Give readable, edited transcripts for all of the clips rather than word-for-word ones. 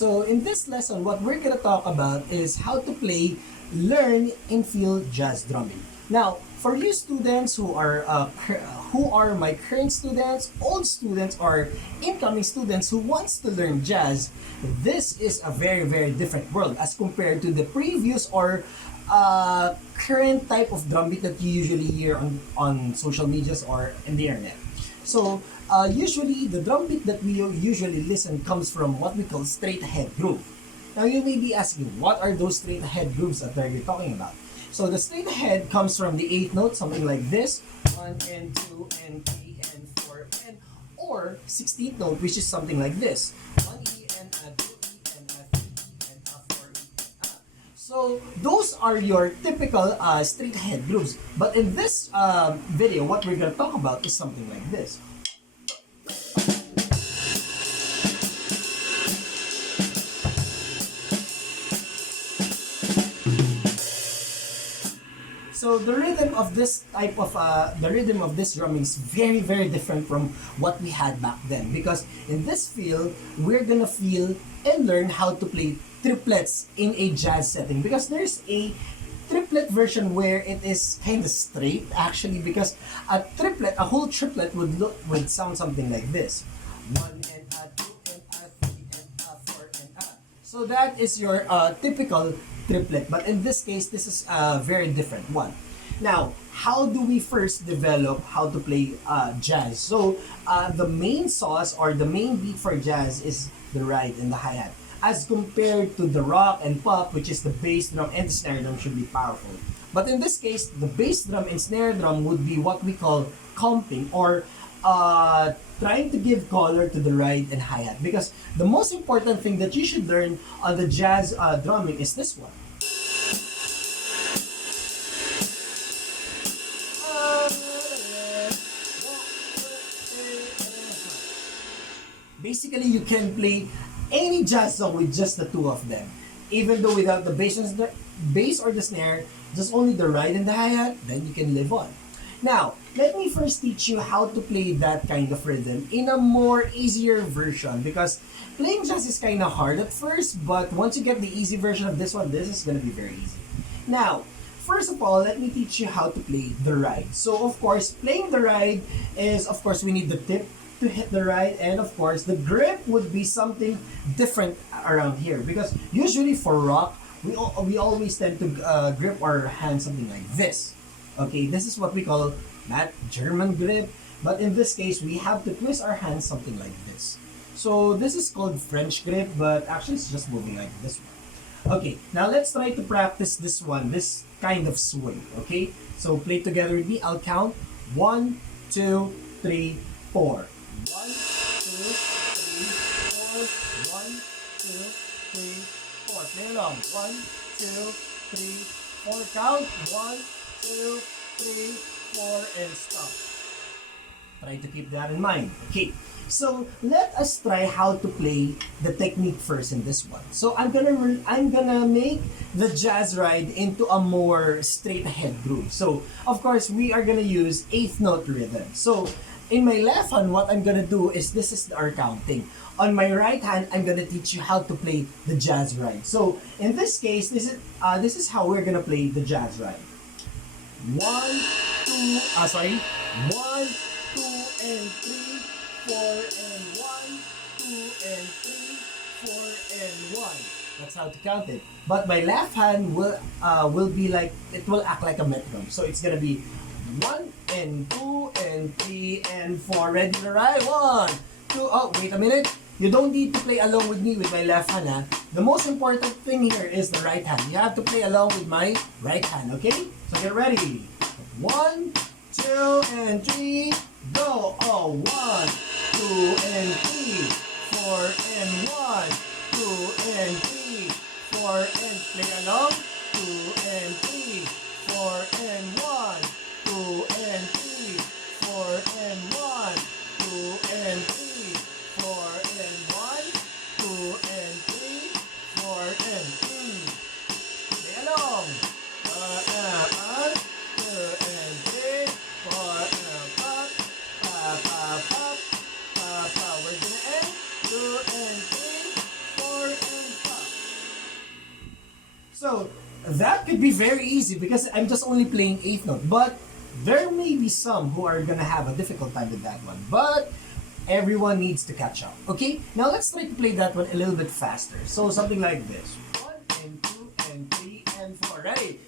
So in this lesson, what we're gonna talk about is how to play, learn, and feel jazz drumming. Now, for you students who are my current students, old students, or incoming students who wants to learn jazz, this is a very different world as compared to the previous or current type of drum beat that you usually hear on social medias or in the internet. So, usually, the drum beat that we usually listen comes from what we call straight ahead groove. Now, you may be asking, what are those straight ahead grooves that we're talking about? So, the straight ahead comes from the 8th note, something like this 1 and 2 and 3 and 4 and or 16th note, which is something like this 1 E and a 2 E and a 3 E and a 4 E and a. So, those are your typical straight ahead grooves. But in this video, what we're going to talk about is something like this. So the rhythm of this drumming is very different from what we had back then, because in this field we're gonna feel and learn how to play triplets in a jazz setting, because there's a triplet version where it is kind of straight actually, because a whole triplet would sound something like this 1 and a 2 and a 3 and a 4 and a. So that is your typical triplet, but in this case this is a very different one. Now, how do we first develop how to play jazz? So the main sauce or the main beat for jazz is the ride and the hi-hat, as compared to the rock and pop, which is the bass drum and the snare drum should be powerful. But in this case, the bass drum and snare drum would be what we call comping, or trying to give color to the ride and hi-hat, because the most important thing that you should learn on the jazz drumming is this one. Basically, you can play any jazz song with just the two of them, even though without the bass or the snare, just only the ride and the hi-hat, then you can live on. Now, let me first teach you how to play that kind of rhythm in a more easier version, because playing jazz is kind of hard at first, but once you get the easy version of this one, this is going to be very easy. Now, first of all, let me teach you how to play the ride. So, of course, playing the ride is, of course, we need the tip to hit the ride, and of course, the grip would be something different around here, because usually for rock, we always tend to grip our hand something like this. Okay, this is what we call that German grip, but in this case, we have to twist our hands something like this. So this is called French grip, but actually it's just moving like this one. Okay, now let's try to practice this one, this kind of swing. Okay, so play together with me. I'll count 1, 2, 3, 4. 1, 2, 3, 4. 1, 2, 3, 4. Play along. 1, 2, 3, 4. Count. 1, 2, 3, 4, and stop. Try to keep that in mind. Okay, so let us try how to play the technique first in this one. So I'm gonna make the jazz ride into a more straight ahead groove. So of course we are gonna use 8th note rhythm. So in my left hand, what I'm gonna do is this is our counting. On my right hand, I'm gonna teach you how to play the jazz ride. So in this case, this is how we're gonna play the jazz ride. 1, 2, 1, 2 and 3, 4 and 1, 2 and 3, 4 and 1. That's how to count it. But my left hand will be like, it will act like a metronome. So it's gonna be 1 and 2 and 3 and 4. Ready to ride? 1, 2. Oh, wait a minute. You don't need to play along with me with my left hand. Ha? The most important thing here is the right hand. You have to play along with my right hand, okay? So get ready. 1, 2 and 3. Go. Oh, 1, 2 and 3, 4 and 1, 2 and 3, 4 and play along. 2 and 3, 4 and 1, 2 and 3, 4 and 1, 2 and 3, 4 and 1, 2 and 3, 4 and play along. 2 and 3, 4 and pop, pop, pop, pop, pop, pop. We're gonna end. 2 and 3, 4 and So that could be very easy because I'm just only playing eighth note. But there may be some who are gonna have a difficult time with that one. But everyone needs to catch up. Okay? Now let's try to play that one a little bit faster. So something like this. 1 and 2 and 3 and 4. Ready?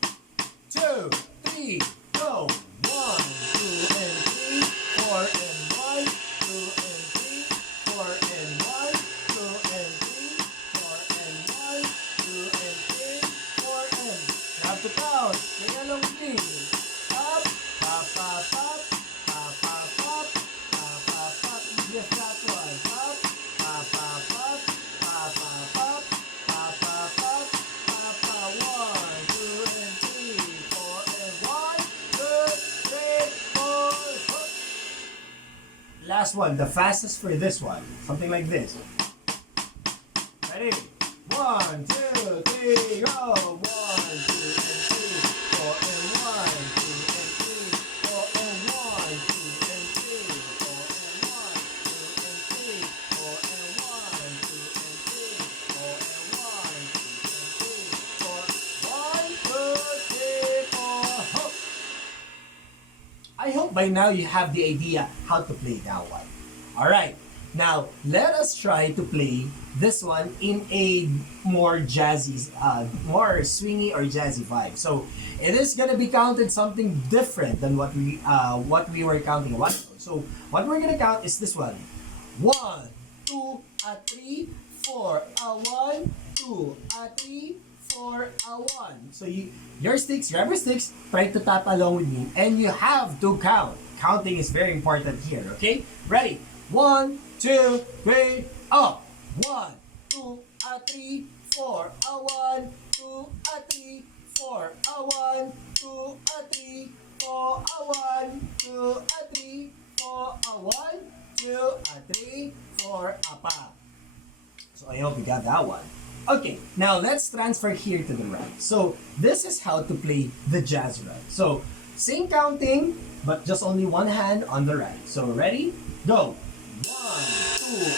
2, 3, go. 1, 2 and 3, 4 and 1, 2 and 3, 4 and 1, 2 and 3, 4 and 1, 2 and 3, 4 and. You have to count. Sing along with me. Up, pop, pop, pop, pop, pop, pop, pop, pop, pop. Yes, that one. Up, pop, pop, pop, pop, pop, pop, pop, pop, pop, pop, pop. 1, 2 and 3, 4 and 1, 2, 3, 4. Hook. Last one, the fastest for this one. Something like this. Ready? 1, 2, 3, go! 1, 2 and 3, 4 and 1, 2 and 3, 4 and 1, 2 and 3, 4 and 1, 2 and 3, 4 and 1, 2 and 3, 4 and 1, 2 and 3, 4, 1, 2, 3, 4. Hook! I hope by now you have the idea how to play that one. Alright, now let us try to play this one in a more jazzy, more swingy or jazzy vibe. So it is gonna be counted something different than what we were counting a while ago. So what we're gonna count is this one. 1, 2, 3, 4, 1, 2, 3, 4, 1. So your sticks, your rubber sticks, try to tap along with me, and you have to count. Counting is very important here. Okay, ready? 1, 2, 3, up. 1, 2, 3, 4, 1, 2, 3, 4, 1, 2, 3, 4, 1, 2, 3, 4, 1, 2, 3, 4, up. So I hope you got that one. Okay, now let's transfer here to the right. So this is how to play the jazz right. So same counting, but just only one hand on the right. So ready? Go. 1, 2, 3,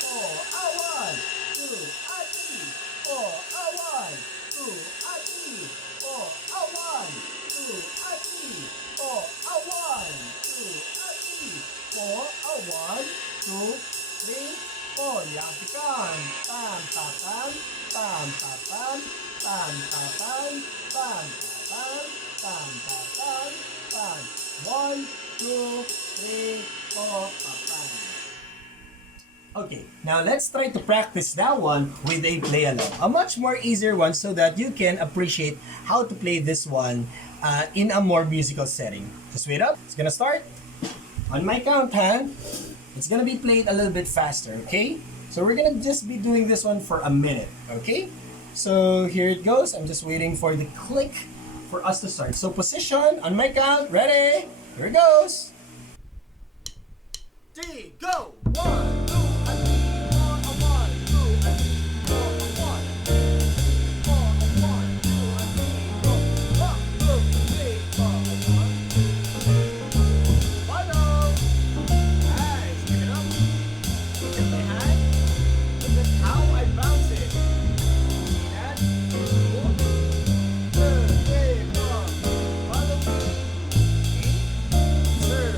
4, 1, 2, 3, 4, 1, 2, 3, 4, 1, 2, 3, 4, 1, 2, 3, 4, 1, 2, 3, 4. You have to count. Pam, pam, pam, pam, pam, pam, pam, pam, pam, pam, pam, pam, pam, pam, 1, 2, 3, 4, pam. Okay, now let's try to practice that one with a play along. A much more easier one so that you can appreciate how to play this one in a more musical setting. Just wait up. It's gonna start. On my count, it's gonna be played a little bit faster, okay? So we're gonna just be doing this one for a minute, okay? So here it goes. I'm just waiting for the click for us to start. So position on my count. Ready? Here it goes. 3, go! 1, 2, 3, 4, 1, 2, 3, 4, 1, 4, 1, 2, 3, go! 1, 2, 3, 4, 1. Follow! Nice, pick it up. Look at my hand. Look at how I bounce it. See that? 1, 2, 3, 4. Follow me. See? Sir.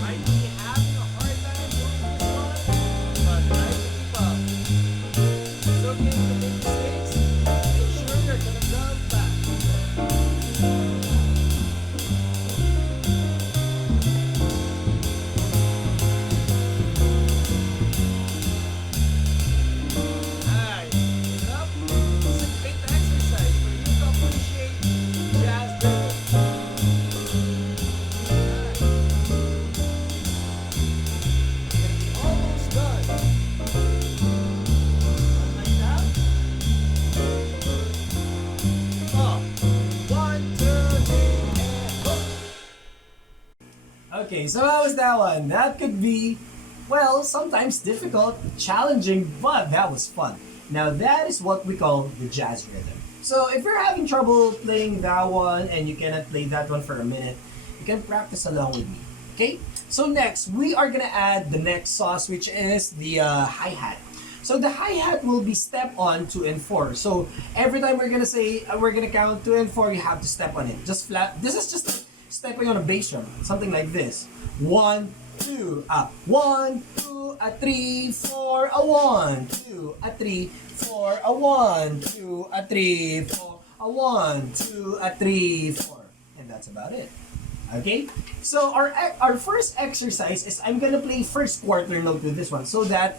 Might be having a hard time doing this one, but try to keep up. It's okay to make mistakes. Make sure you're gonna come back. Alright, keep it up. It's a great exercise for you to appreciate jazz rhythm. Alright. Almost done. One like that. Up. 1, 2, 3, and hook. Okay, so how was that one? That could be, well, sometimes difficult, challenging, but that was fun. Now that is what we call the jazz rhythm. So if you're having trouble playing that one and you cannot play that one for a minute, you can practice along with me. Okay? So next, we are gonna add the next sauce, which is the hi-hat. So the hi-hat will be step on 2 and 4. So every time we're gonna say, we're gonna count 2 and 4, you have to step on it. Just flat. This is just stepping on a bass drum. Something like this. 1, 2, 1, 2, 3, 4, 1, 2, 3, 4, 1, 2, 3, 4, 1, 2, 3, 4. And that's about it. Okay? So our first exercise is I'm gonna play first quarter note with this one so that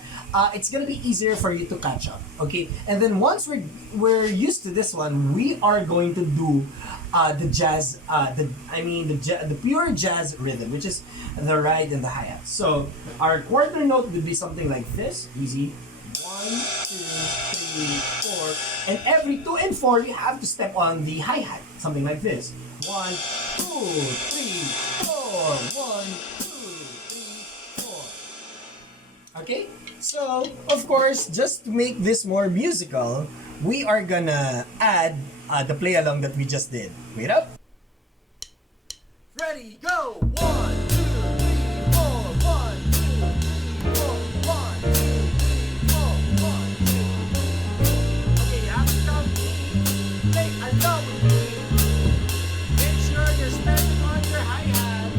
it's gonna be easier for you to catch up. Okay? And then once we're used to this one, we are going to do the jazz, the pure jazz rhythm, which is the ride and the hi-hat. So our quarter note would be something like this. Easy. 1, 2, 3, 4. And every 2 and 4, you have to step on the hi-hat. Something like this. 1, 2, 3, 4. 1, 2, 3, 4. Okay? So, of course, just to make this more musical, we are gonna add the play along that we just did. Wait up. Ready, go! 1, 2, 3, 4. 1, 2, 3, 4. 1, 2, 3, 4. 1, 2. Okay, you have to count me. Play along with me. Make sure you're stepping on your hi-hat.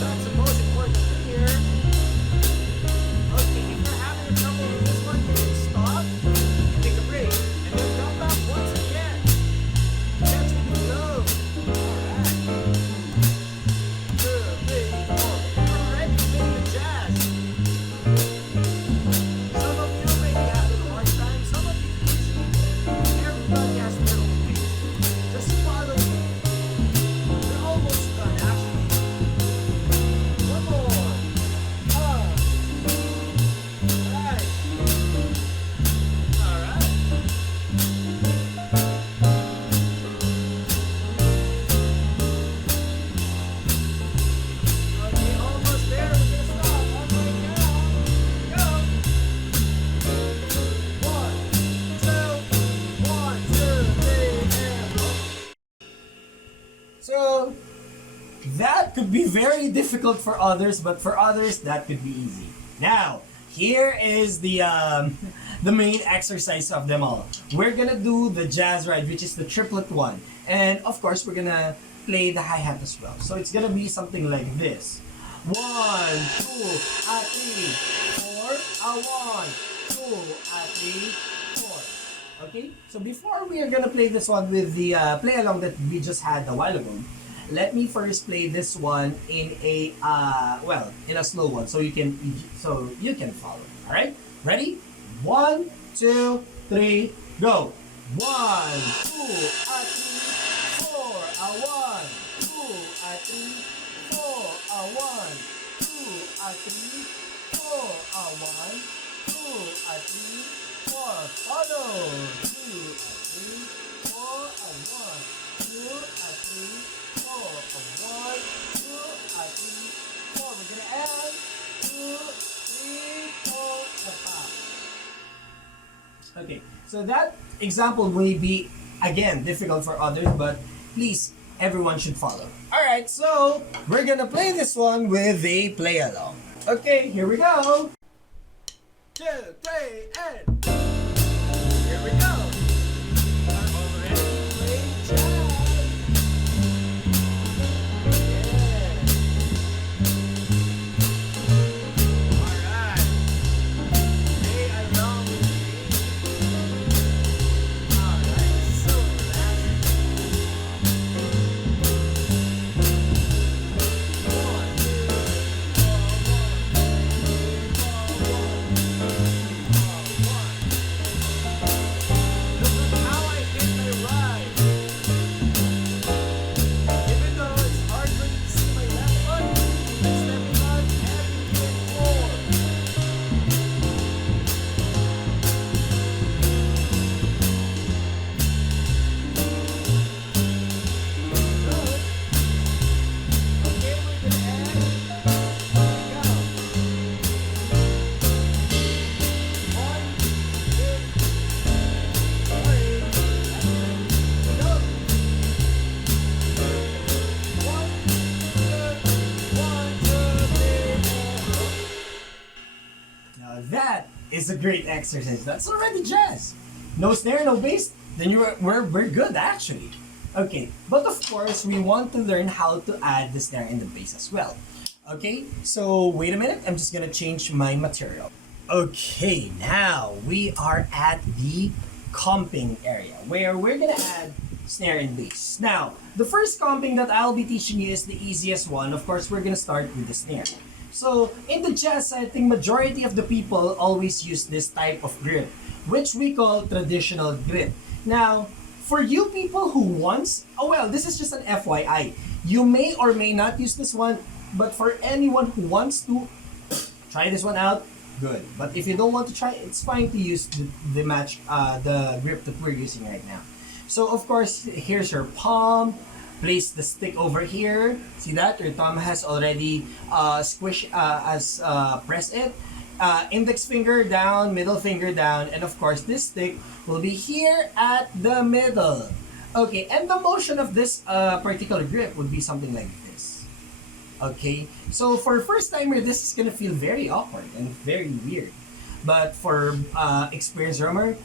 That's the most important thing here. Okay, if you're having trouble with this one, you can stop and take a break. And then come back once again. Catch me below. Alright. 2, 3, 4. You're already playing the jazz. Some of you maybe have a hard time, some of you easy. Everybody has their own pace. Just follow me. We're almost done, actually. One more. Alright. Alright. Okay, almost there. We're gonna stop. One more count. Go. 1, 2, 1, 2, 3, and go. So that could be very difficult for others, but for others that could be easy. Now, here is the the main exercise of them all. We're gonna do the jazz ride, which is the triplet one, and of course we're gonna play the hi-hat as well. So it's gonna be something like this: 1, 2, 3, 4. 1, 2, 3, 4. Okay. So before we are gonna play this one with the play along that we just had a while ago, let me first play this one in a in a slow one, so you can follow. All right, ready? 1, 2, 3, go! 1, 2, 3, 4. 1, 2, 3, 4. 1, 2, 3, 4. 1, 2, 3, 4. Follow. 2, 3, 4. 1, 2, 3, 4. 1, 2, 3, 4. We're gonna add 2, 3, 4. Okay, so that example may be again difficult for others, but please, everyone should follow. All right, so we're gonna play this one with a play along. Okay, here we go. 2, 3, and here we go. We're already playing jazz. is a great exercise. That's already jazz. No snare, no bass, then we're good actually. Okay, but of course we want to learn how to add the snare and the bass as well. Okay, so wait a minute, I'm just gonna change my material. Okay, now we are at the comping area where we're gonna add snare and bass. Now, the first comping that I'll be teaching you is the easiest one. Of course, we're gonna start with the snare. So, in the jazz setting, majority of the people always use this type of grip, which we call traditional grip. Now, for you people who wants, oh well, this is just an FYI. You may or may not use this one, but for anyone who wants to try this one out, good. But if you don't want to try, it's fine to use the grip that we're using right now. So of course, here's your palm. Place the stick over here. See that? Your thumb has already press it. Index finger down, middle finger down, and of course this stick will be here at the middle. Okay, and the motion of this particular grip would be something like this. Okay, so for first timer, this is gonna feel very awkward and very weird. But for experienced drummer,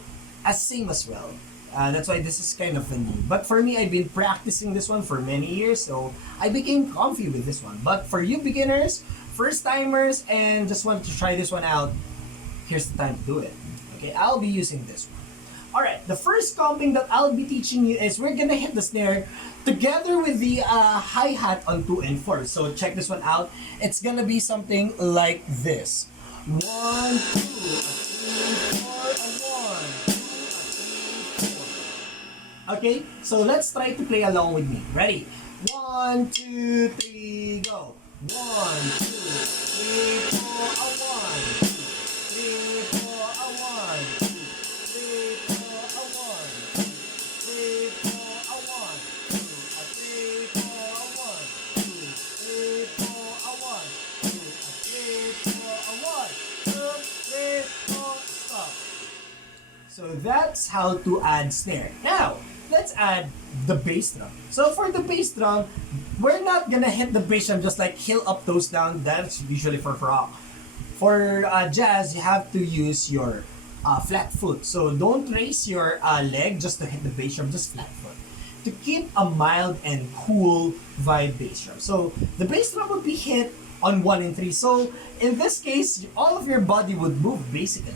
same as well. That's why this is kind of a new. But for me, I've been practicing this one for many years, so I became comfy with this one. But for you beginners, first timers, and just want to try this one out, here's the time to do it. Okay, I'll be using this one. Alright, the first comping that I'll be teaching you is we're gonna hit the snare together with the hi-hat on 2 and 4. So check this one out. It's gonna be something like this. 1, 2, 3, 4, 1, 2, 3, 4. Okay, so let's try to play along with me. Ready? 1, 2, 3, go. 1, 2, 3, 4, 1, 2, 3, 4, 1, 2, 3, 4, 1, 2, 3, 4, 1, 2, 3, 4, 1, 2, 3, 4, 1, 2, 3, 4, 1, 2, 3, 4, stop. So that's how to add snare. Now, let's add the bass drum. So for the bass drum, we're not gonna hit the bass drum just like heel up, toes down. That's usually for rock. For jazz, you have to use your flat foot. So don't raise your leg just to hit the bass drum, just flat foot. To keep a mild and cool vibe bass drum. So the bass drum would be hit on 1 and 3. So in this case, all of your body would move basically.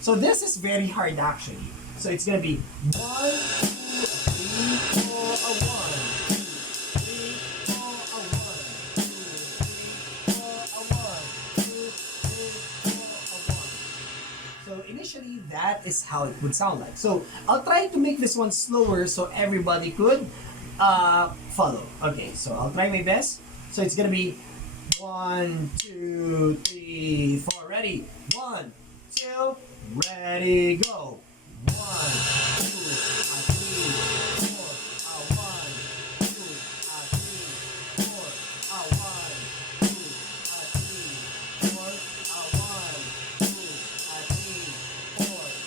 So this is very hard actually. So it's gonna be 1, 2, 3, 4, 1, 2, 3, 4, 1, 2, 3, 4, 1, 2, 3, 4, 1. So initially, that is how it would sound like. So I'll try to make this one slower so everybody could follow. Okay, so I'll try my best. So it's gonna be 1, 2, 3, 4. Ready? 1, 2, ready, go. 1, 2, 3, 4, 1, 2, 3, 4, 1, 2, 3, 4, 1, 2,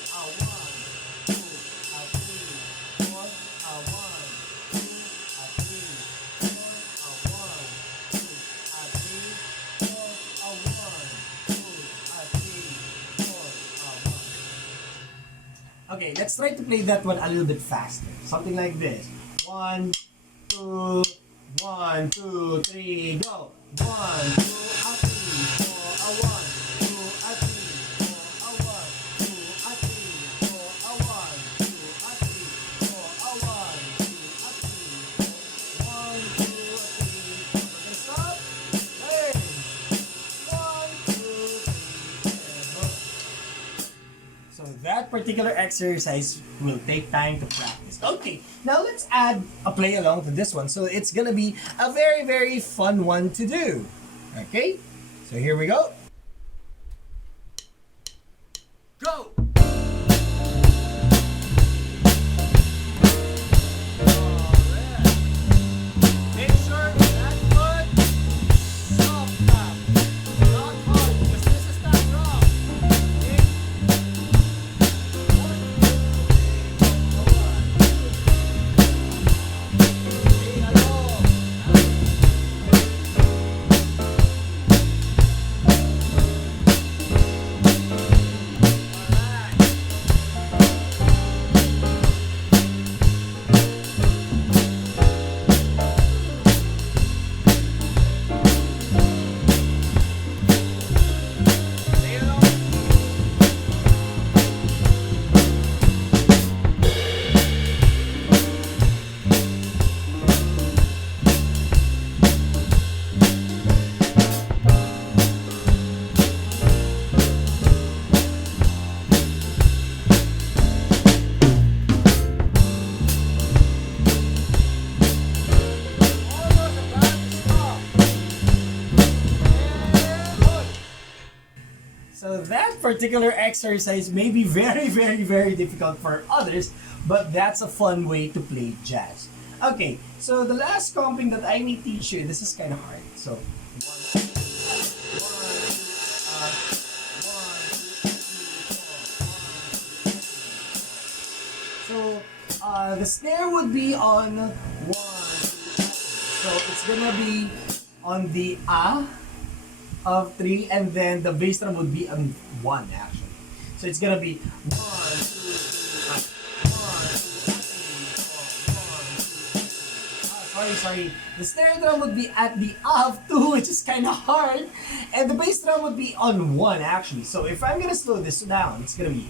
3, 4, 1, 2, 3, 4, 1, 2, 3, 4, 1. Okay, let's try to play that one a little bit faster. Something like this. 1, 2, 1, 2, 3, go. 1, 2, 3, 4, 1, 2, 3, 4, 1, 2, 3, 4, 1, 2, 3, 4, 1, 2, 3, 4, 1, 2, 3, 4. Okay, stop. Hey. 1, 2, 3, 4. So that particular exercise will take time to practice. Okay, now let's add a play along to this one. So it's gonna be a very, very fun one to do. Okay, so here we go. Go! particular exercise may be very, very, very difficult for others, but that's a fun way to play jazz. Okay, so the last comping that I may teach you, this is kind of hard. So, the snare would be on 1, 2, 3. So it's gonna be on the of 3, and then the bass drum would be on 1 actually. So it's gonna be 1, 2, 3, 1, 2, 3, 4, 1, 2, 3, 4. Sorry. The snare drum would be at the of 2, which is kind of hard, and the bass drum would be on 1 actually. So if I'm gonna slow this down, it's gonna be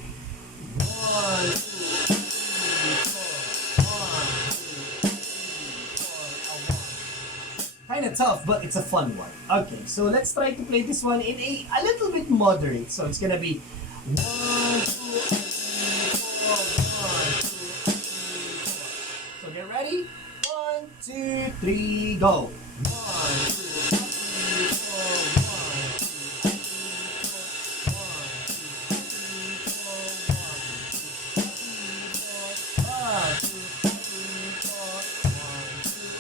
1, 2, 3, 4, 1, 2, 3, 4, 1. Kind of tough, but it's a fun one. Okay, so let's try to play this one in a little bit moderate. So it's gonna be 1, 2, 3, 4, 1, 2, 3, 4. So get ready. 1, 2, 3, go. 1, 2, 3, 4, 1, 2, 3, 4, 1, 2, 3, 4, 1, 2, 3, 4,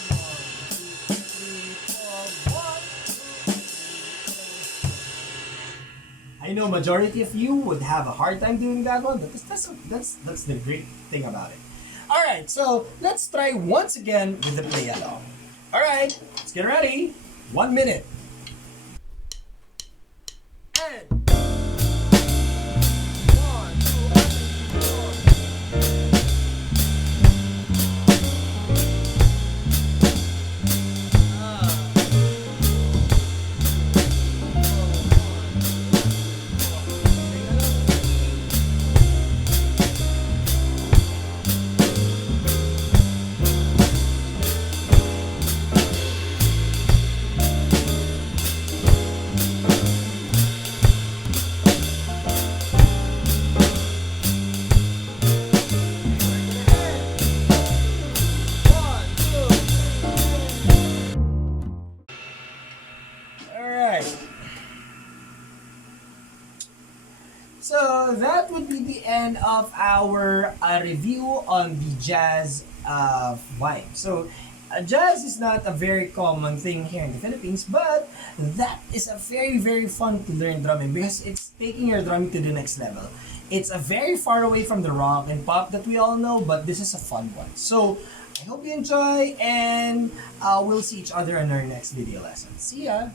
1, 2, 3, 4, 1. I know majority of you would have a hard time doing that one, but that's the great thing about it. All right, so let's try once again with the play along. All right, let's get ready. 1 minute. And 1, 2, So that would be the end of our review on the jazz vibe. So jazz is not a very common thing here in the Philippines, but that is a very, very fun to learn drumming because it's taking your drumming to the next level. It's a very far away from the rock and pop that we all know, but this is a fun one. So I hope you enjoy, and we'll see each other in our next video lesson. See ya!